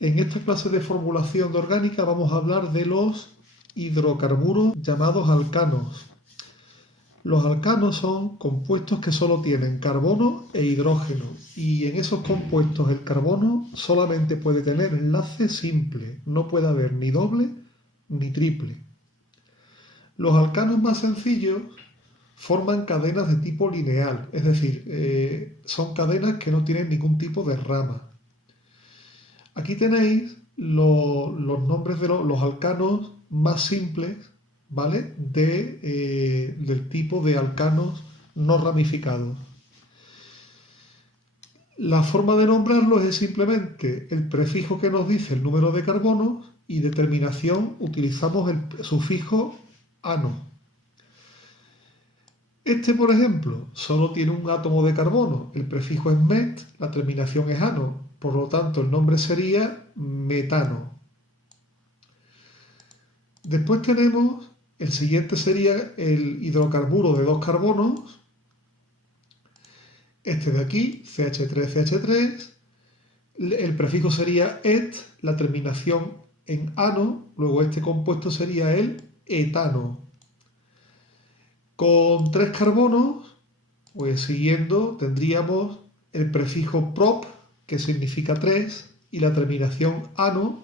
En esta clase de formulación de orgánica vamos a hablar de los hidrocarburos llamados alcanos. Los alcanos son compuestos que solo tienen carbono e hidrógeno, y en esos compuestos el carbono solamente puede tener enlace simple, no puede haber ni doble ni triple. Los alcanos más sencillos forman cadenas de tipo lineal, es decir, son cadenas que no tienen ningún tipo de rama. Aquí tenéis los nombres de los alcanos más simples, ¿vale? Del tipo de alcanos no ramificados. La forma de nombrarlos es simplemente el prefijo que nos dice el número de carbonos y de terminación utilizamos el sufijo ano. Este, por ejemplo, solo tiene un átomo de carbono, el prefijo es met, la terminación es ano, por lo tanto el nombre sería metano. Después tenemos, el siguiente sería el hidrocarburo de dos carbonos, este de aquí, CH3CH3, el prefijo sería et, la terminación en ano, luego este compuesto sería el etano. Con tres carbonos, pues siguiendo, tendríamos el prefijo prop, que significa 3, y la terminación ano,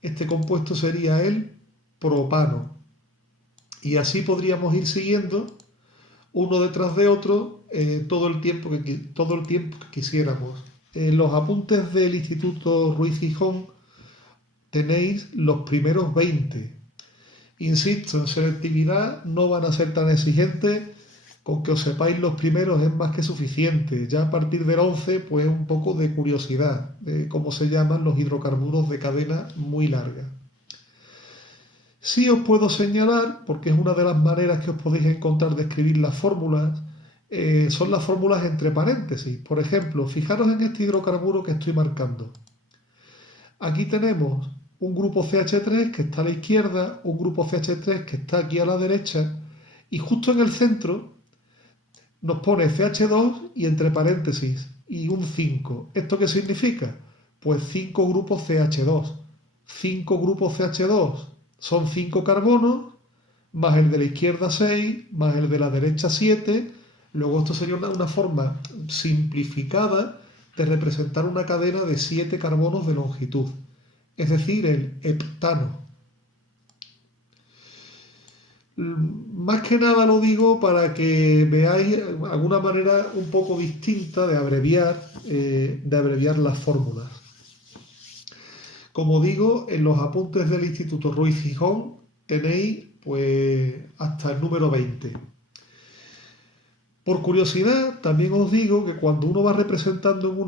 este compuesto sería el propano. Y así podríamos ir siguiendo uno detrás de otro todo el tiempo que quisiéramos. En los apuntes del Instituto Ruiz Gijón tenéis los primeros 20. Insisto, en selectividad no van a ser tan exigentes, con que os sepáis los primeros es más que suficiente. Ya a partir del 11, pues un poco de curiosidad de cómo se llaman los hidrocarburos de cadena muy larga. Sí os puedo señalar, porque es una de las maneras que os podéis encontrar de escribir las fórmulas, son las fórmulas entre paréntesis. Por ejemplo, fijaros en este hidrocarburo que estoy marcando. Aquí tenemos un grupo CH3 que está a la izquierda, un grupo CH3 que está aquí a la derecha, y justo en el centro nos pone CH2 y entre paréntesis y un 5. ¿Esto qué significa? Pues 5 grupos CH2. 5 grupos CH2 son 5 carbonos, más el de la izquierda 6, más el de la derecha 7. Luego esto sería una forma simplificada de representar una cadena de 7 carbonos de longitud, es decir, el heptano. Más que nada lo digo para que veáis alguna manera un poco distinta de abreviar las fórmulas. Como digo, en los apuntes del Instituto Ruiz Gijón tenéis pues hasta el número 20. Por curiosidad, también os digo que cuando uno va representando en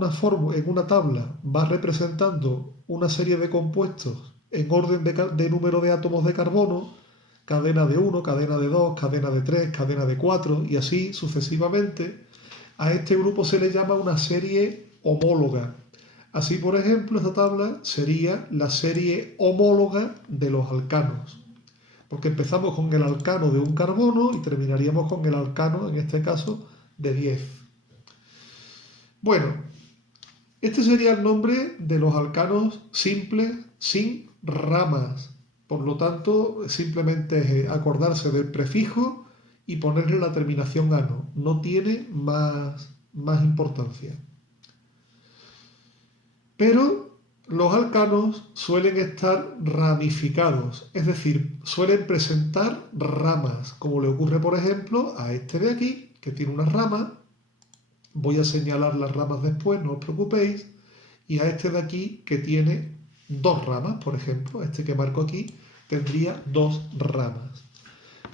una tabla, va representando una serie de compuestos en orden de número de átomos de carbono, cadena de 1, cadena de 2, cadena de 3, cadena de 4 y así sucesivamente, a este grupo se le llama una serie homóloga. Así, por ejemplo, esta tabla sería la serie homóloga de los alcanos, porque empezamos con el alcano de un carbono y terminaríamos con el alcano, en este caso, de 10. Bueno, este sería el nombre de los alcanos simples sin ramas. Por lo tanto, simplemente es acordarse del prefijo y ponerle la terminación ano. No tiene más importancia. Pero los alcanos suelen estar ramificados, es decir, suelen presentar ramas, como le ocurre, por ejemplo, a este de aquí, que tiene una rama. Voy a señalar las ramas después, no os preocupéis. Y a este de aquí, que tiene dos ramas, por ejemplo, este que marco aquí, tendría dos ramas.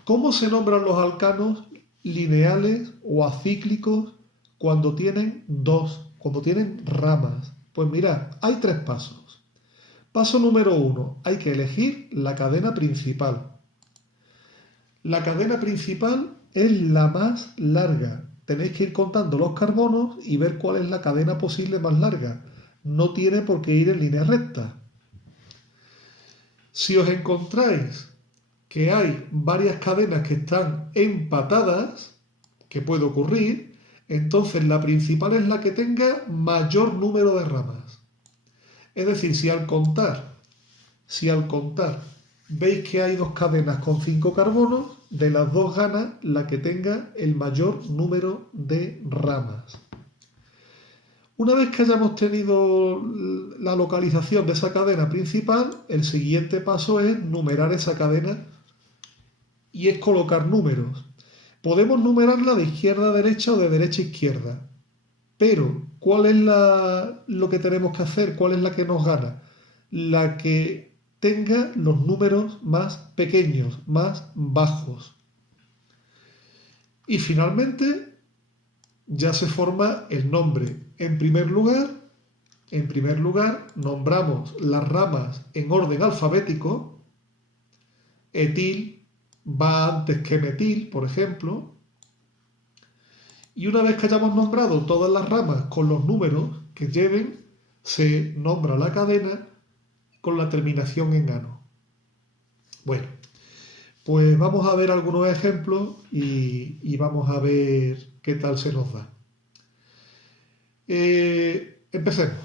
¿Cómo se nombran los alcanos lineales o acíclicos cuando tienen ramas? Pues mirad, hay 3 pasos. Paso número 1, hay que elegir la cadena principal. La cadena principal es la más larga. Tenéis que ir contando los carbonos y ver cuál es la cadena posible más larga. No tiene por qué ir en línea recta. Si os encontráis que hay varias cadenas que están empatadas, que puede ocurrir, entonces la principal es la que tenga mayor número de ramas. Es decir, si al contar veis que hay dos cadenas con 5 carbonos, de las dos gana la que tenga el mayor número de ramas. Una vez que hayamos tenido la localización de esa cadena principal, el siguiente paso es numerar esa cadena y es colocar números. Podemos numerarla de izquierda a derecha o de derecha a izquierda. Pero, ¿cuál es lo que tenemos que hacer? ¿Cuál es la que nos gana? La que tenga los números más pequeños, más bajos. Y finalmente, ya se forma el nombre. En primer lugar, nombramos las ramas en orden alfabético. Etil va antes que metil, por ejemplo. Y una vez que hayamos nombrado todas las ramas con los números que lleven, se nombra la cadena con la terminación en ano. Bueno, pues vamos a ver algunos ejemplos y vamos a ver qué tal se nos da. Empecemos.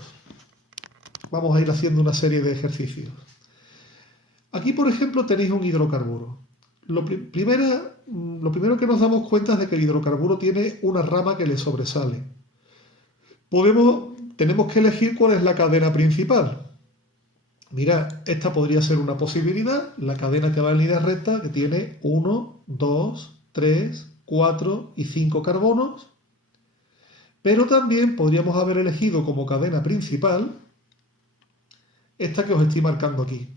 Vamos a ir haciendo una serie de ejercicios. Aquí, por ejemplo, tenéis un hidrocarburo. Lo primero que nos damos cuenta es de que el hidrocarburo tiene una rama que le sobresale. Tenemos que elegir cuál es la cadena principal. Mirad, esta podría ser una posibilidad, la cadena que va en línea recta, que tiene 1, 2, 3, 4 y 5 carbonos. Pero también podríamos haber elegido como cadena principal esta que os estoy marcando aquí.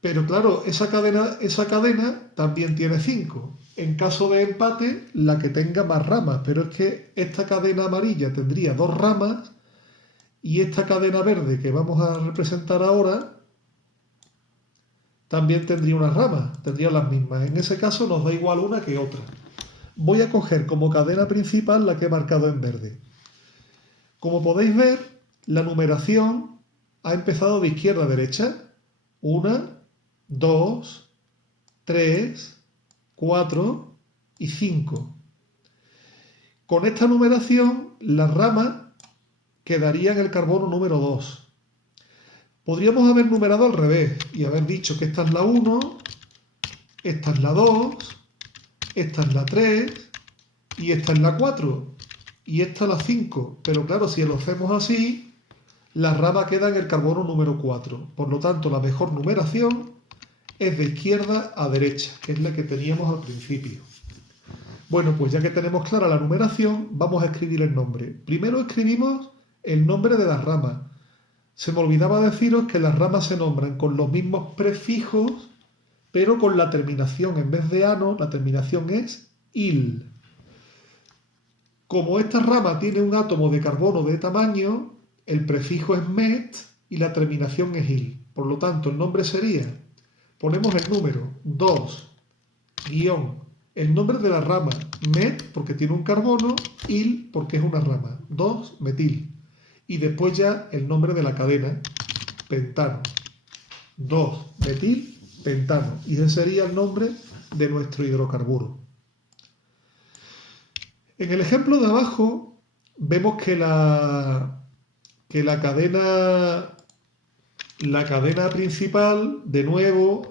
Pero claro, esa cadena también tiene 5. En caso de empate, la que tenga más ramas. Pero es que esta cadena amarilla tendría 2 ramas y esta cadena verde que vamos a representar ahora también tendría unas ramas, tendría las mismas. En ese caso nos da igual una que otra. Voy a coger como cadena principal la que he marcado en verde. Como podéis ver, la numeración ha empezado de izquierda a derecha. 1, 2, 3, 4 y 5. Con esta numeración, las ramas quedarían en el carbono número 2. Podríamos haber numerado al revés y haber dicho que esta es la 1, esta es la 2, esta es la 3 y esta es la 4 y esta es la 5. Pero claro, si lo hacemos así, la rama queda en el carbono número 4. Por lo tanto, la mejor numeración es de izquierda a derecha, que es la que teníamos al principio. Bueno, pues ya que tenemos clara la numeración, vamos a escribir el nombre. Primero escribimos el nombre de las ramas. Se me olvidaba deciros que las ramas se nombran con los mismos prefijos, pero con la terminación, en vez de ano, la terminación es il. Como esta rama tiene un átomo de carbono de tamaño, el prefijo es met y la terminación es il. Por lo tanto, el nombre sería, ponemos el número 2, el nombre de la rama, met porque tiene un carbono, il porque es una rama, 2 metil. Y después ya el nombre de la cadena, pentano, 2 metil pentano. Y ese sería el nombre de nuestro hidrocarburo. En el ejemplo de abajo vemos que la cadena principal, de nuevo,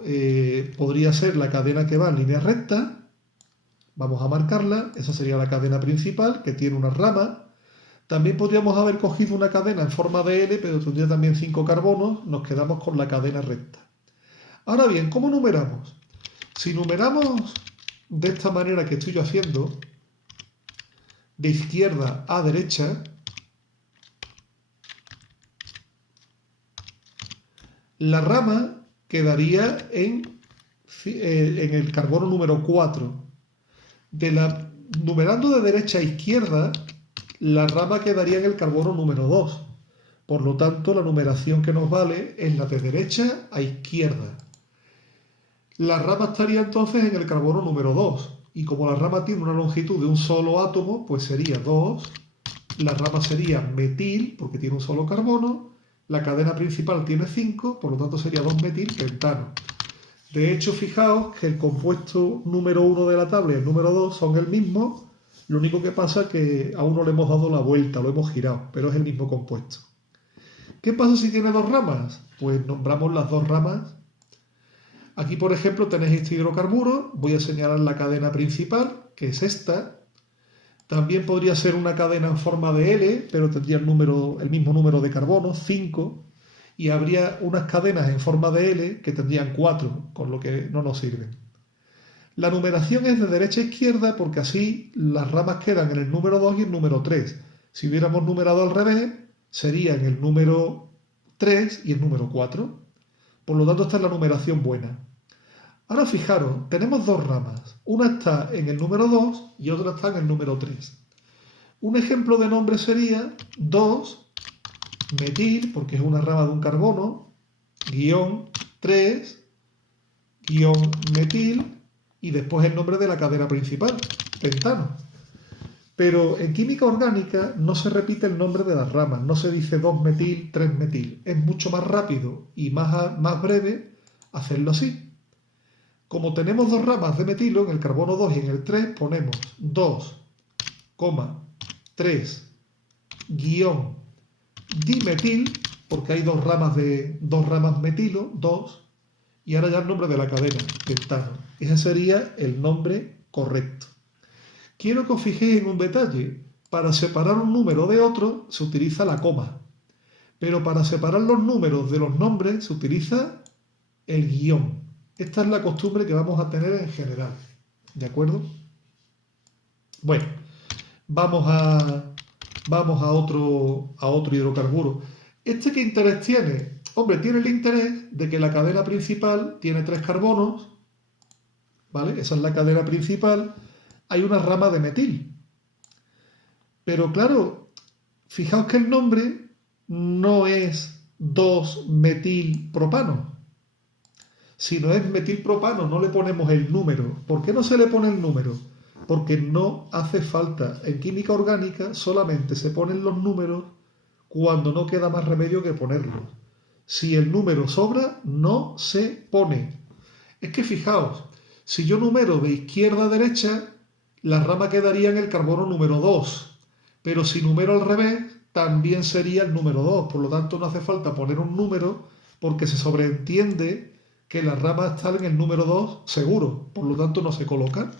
podría ser la cadena que va en línea recta. Vamos a marcarla. Esa sería la cadena principal, que tiene una rama. También podríamos haber cogido una cadena en forma de L, pero tendría también 5 carbonos. Nos quedamos con la cadena recta. Ahora bien, ¿cómo numeramos? Si numeramos de esta manera que estoy yo haciendo, de izquierda a derecha, la rama quedaría en el carbono número 4. Numerando de derecha a izquierda, la rama quedaría en el carbono número 2. Por lo tanto, la numeración que nos vale es la de derecha a izquierda. La rama estaría entonces en el carbono número 2. Y como la rama tiene una longitud de un solo átomo, pues sería 2. La rama sería metil, porque tiene un solo carbono. La cadena principal tiene 5, por lo tanto sería 2 metil pentano. De hecho, fijaos que el compuesto número 1 de la tabla y el número 2 son el mismo, Lo único que pasa es que aún no le hemos dado la vuelta, lo hemos girado, pero es el mismo compuesto. ¿Qué pasa si tiene dos ramas? Pues nombramos las dos ramas. Aquí, por ejemplo, tenéis este hidrocarburo. Voy a señalar la cadena principal, que es esta. También podría ser una cadena en forma de L, pero tendría el mismo número de carbonos, 5. Y habría unas cadenas en forma de L que tendrían 4, con lo que no nos sirven. La numeración es de derecha a izquierda porque así las ramas quedan en el número 2 y el número 3. Si hubiéramos numerado al revés, serían el número 3 y el número 4. Por lo tanto, esta es la numeración buena. Ahora fijaros, tenemos dos ramas. Una está en el número 2 y otra está en el número 3. Un ejemplo de nombre sería 2-metil, porque es una rama de un carbono, -3-metil, y después el nombre de la cadena principal, pentano. Pero en química orgánica no se repite el nombre de las ramas, no se dice 2-metil, 3-metil. Es mucho más rápido y más breve hacerlo así. Como tenemos dos ramas de metilo, en el carbono 2 y en el 3, ponemos 2,3-dimetil, porque hay dos ramas metilo, 2, y ahora ya el nombre de la cadena, pentano. Ese sería el nombre correcto. Quiero que os fijéis en un detalle. Para separar un número de otro se utiliza la coma, pero para separar los números de los nombres se utiliza el guión. Esta es la costumbre que vamos a tener en general. ¿De acuerdo? Bueno, vamos a otro hidrocarburo. ¿Este qué interés tiene? Hombre, tiene el interés de que la cadena principal tiene 3 carbonos, ¿vale? Esa es la cadena principal. Hay una rama de metil. Pero claro, fijaos que el nombre no es 2-metilpropano. Si no es metilpropano, no le ponemos el número. ¿Por qué no se le pone el número? Porque no hace falta. En química orgánica solamente se ponen los números cuando no queda más remedio que ponerlos. Si el número sobra, no se pone. Es que fijaos, si yo numero de izquierda a derecha, la rama quedaría en el carbono número 2. Pero si numero al revés, también sería el número 2. Por lo tanto, no hace falta poner un número porque se sobreentiende que la rama está en el número 2 seguro. Por lo tanto, no se coloca.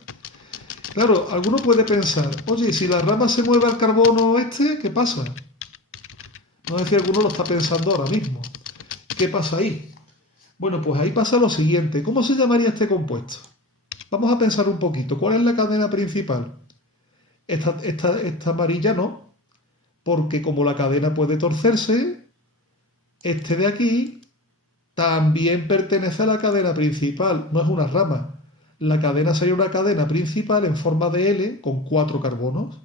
Claro, alguno puede pensar, oye, si la rama se mueve al carbono este, ¿qué pasa? No sé si alguno lo está pensando ahora mismo. ¿Qué pasa ahí? Bueno, pues ahí pasa lo siguiente. ¿Cómo se llamaría este compuesto? Vamos a pensar un poquito. ¿Cuál es la cadena principal? Esta amarilla no, porque como la cadena puede torcerse, este de aquí también pertenece a la cadena principal, no es una rama. La cadena sería una cadena principal en forma de L con 4 carbonos.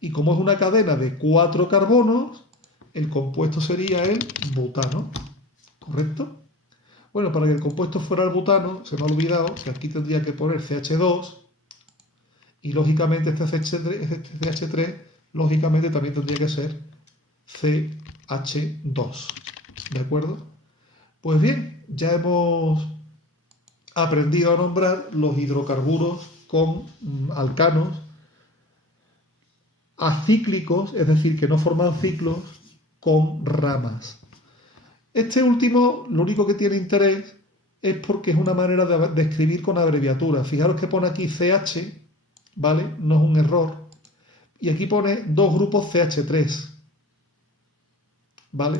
Y como es una cadena de 4 carbonos, el compuesto sería el butano. ¿Correcto? Bueno, para que el compuesto fuera el butano, se me ha olvidado que aquí tendría que poner CH2 y lógicamente este CH3 lógicamente también tendría que ser CH2. ¿De acuerdo? Pues bien, ya hemos aprendido a nombrar los hidrocarburos con alcanos acíclicos, es decir, que no forman ciclos con ramas. Este último, lo único que tiene interés es porque es una manera de escribir con abreviaturas. Fijaros que pone aquí CH, ¿vale? No es un error. Y aquí pone dos grupos CH3, ¿vale?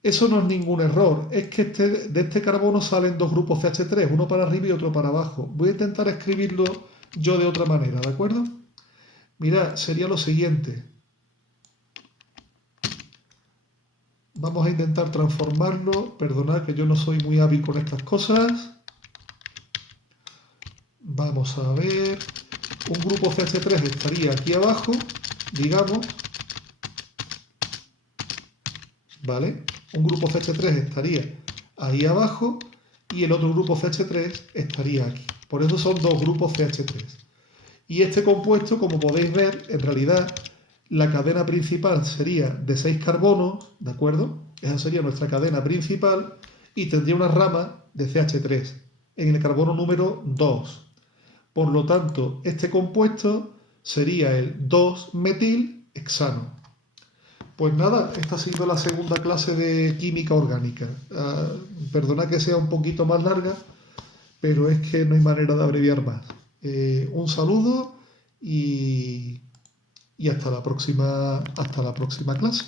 Eso no es ningún error. Es que de este carbono salen dos grupos CH3, uno para arriba y otro para abajo. Voy a intentar escribirlo yo de otra manera, ¿de acuerdo? Mirad, sería lo siguiente. Vamos a intentar transformarlo. Perdonad que yo no soy muy hábil con estas cosas. Vamos a ver. Un grupo CH3 estaría aquí abajo, digamos. ¿Vale? Un grupo CH3 estaría ahí abajo y el otro grupo CH3 estaría aquí. Por eso son dos grupos CH3. Y este compuesto, como podéis ver, en realidad la cadena principal sería de 6 carbonos, ¿de acuerdo? Esa sería nuestra cadena principal y tendría una rama de CH3 en el carbono número 2. Por lo tanto, este compuesto sería el 2-metilhexano. Pues nada, esta ha sido la segunda clase de química orgánica. Perdona que sea un poquito más larga, pero es que no hay manera de abreviar más. Un saludo y hasta la próxima clase.